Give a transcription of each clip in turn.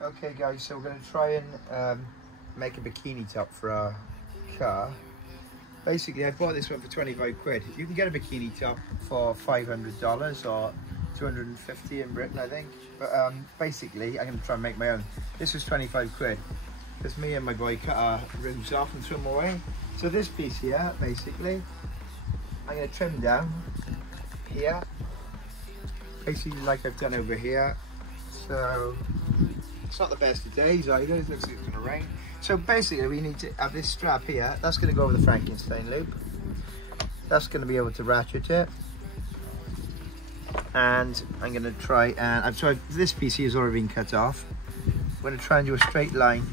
Okay guys, so we're going to try and make a bikini top for our car. Basically, I bought this one for 25 quid. You can get a bikini top for $500 or 250 in Britain, I think. But basically, I'm going to try and make my own. This was 25 quid because me and my boy cut our rims off and threw them away. So this piece here, basically, I'm going to trim down here, basically like I've done over here. So it's not the best of days either, it looks like it's going to rain. So basically we need to have this strap here, that's going to go over the Frankenstein loop. That's going to be able to ratchet it. And I'm going to try and, this piece here has already been cut off. I'm going to try and do a straight line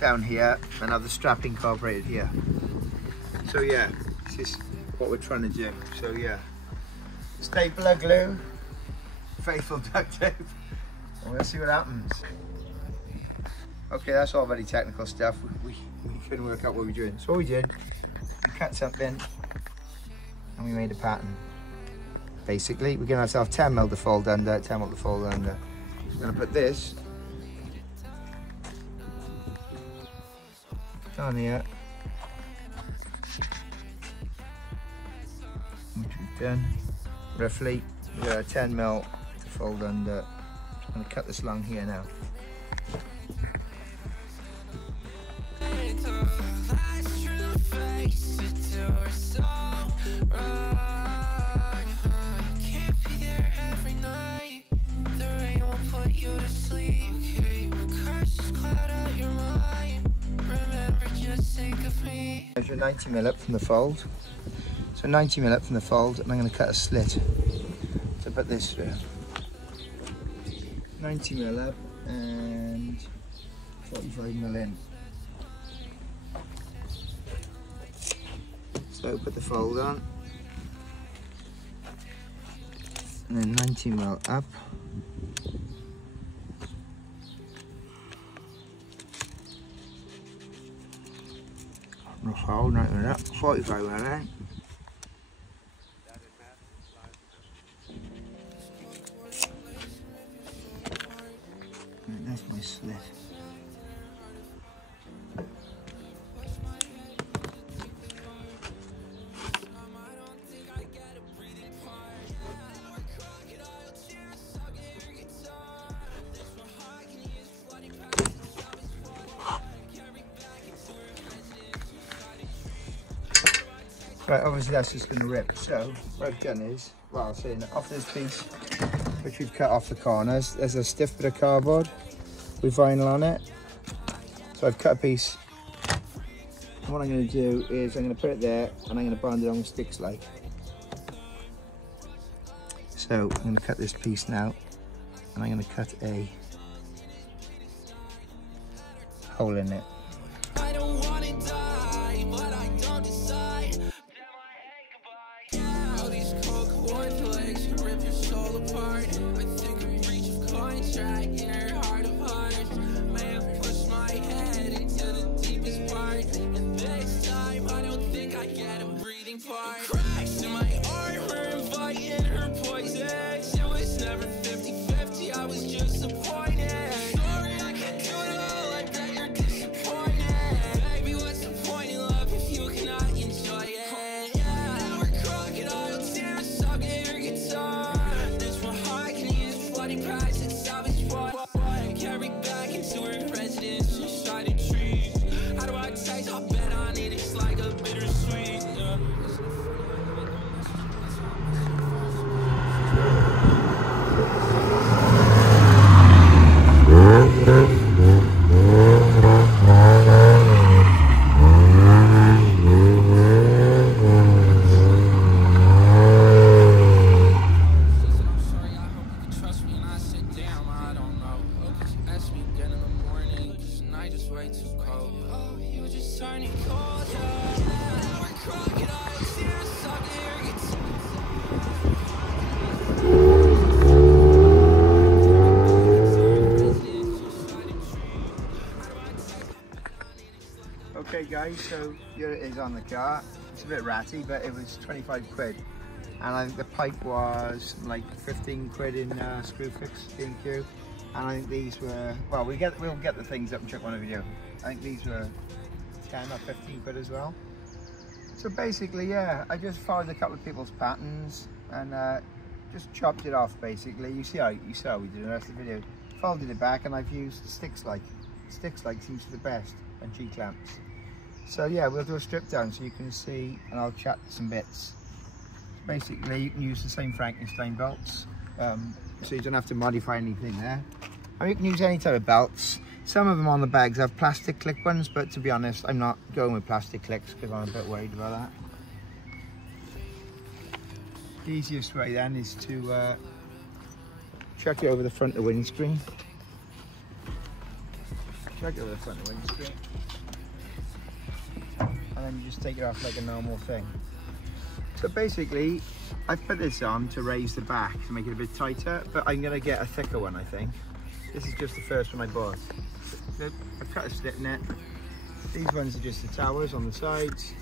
down here and have the strap incorporated here. So yeah, this is what we're trying to do. So yeah, stapler, glue, faithful duct tape. We'll see what happens. Okay, that's all very technical stuff. We couldn't work out what we were doing. So what we did, we cut something and we made a pattern. Basically, we're gonna have 10 mil to fold under, 10 mil to fold under. We're gonna put this down here, which we've done roughly. We've got 10 mil to fold under. I'm going to cut this along here now. Measure 90mm up from the fold. So 90mm up from the fold, and I'm going to cut a slit to put this through. 90mm up and 45mm in. So put the fold on and then 90mm up. Rough hole, 90mm up, 45mm in. That's my slit. Right, obviously that's just going to rip. So what I've done is, well, saying off this piece, which we've cut off the corners, there's a stiff bit of cardboard with vinyl on it. So I've cut a piece. And what I'm going to do is I'm going to put it there and I'm going to bind it on with sticks like. So I'm going to cut this piece now and I'm going to cut a hole in it. Okay guys, so here it is on the car. It's a bit ratty, but it was 25 quid. And I think the pipe was like 15 quid in Screwfix B&Q. And I think these were, well, we'll get the things up and check one of the video. I think these were 10 or 15 quid as well. So basically, yeah, I just followed a couple of people's patterns and just chopped it off basically. You saw we did the rest of the video. Folded it back and I've used sticks like seems to be the best, and G-clamps. So yeah, we'll do a strip down so you can see, and I'll chat some bits. Basically, you can use the same Frankenstein bolts, so you don't have to modify anything there. And you can use any type of belts. Some of them on the bags have plastic click ones, but to be honest, I'm not going with plastic clicks because I'm a bit worried about that. The easiest way then is to chuck it over the front of the windscreen. Chuck it over the front of the windscreen. And then you just take it off like a normal thing. So basically, I've put this on to raise the back to make it a bit tighter, but I'm gonna get a thicker one, I think. This is just the first one I bought. I've cut a slip net. These ones are just the towers on the sides.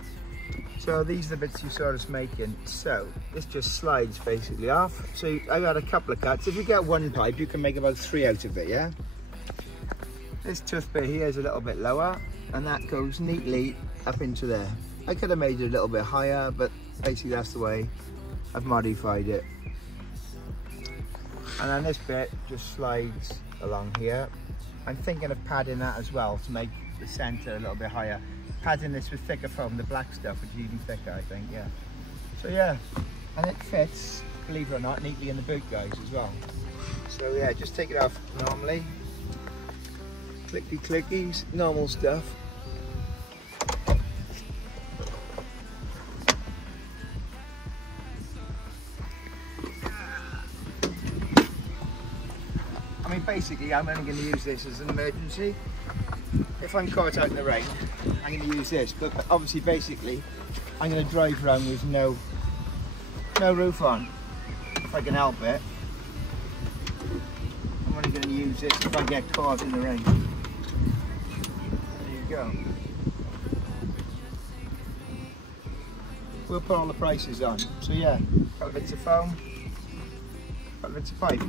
So these are the bits you saw us making. So this just slides basically off. So I've had a couple of cuts. If you get one pipe, you can make about 3 out of it, yeah? This tooth bit here is a little bit lower, and that goes neatly up into there. I could have made it a little bit higher, but basically that's the way I've modified it. And then this bit just slides along here. I'm thinking of padding that as well to make the center a little bit higher. Padding this with thicker foam, the black stuff, which is even thicker, I think, yeah. So yeah, and it fits, believe it or not, neatly in the boot guys as well. So yeah, just take it off normally. Clicky clickies, normal stuff. I mean, basically, I'm only going to use this as an emergency. If I'm caught out in the rain, I'm going to use this. But obviously, basically, I'm going to drive around with no roof on, if I can help it. I'm only going to use this if I get caught in the rain. There you go. We'll put all the prices on. So yeah, a couple of bits of foam, a couple of bits of pipe.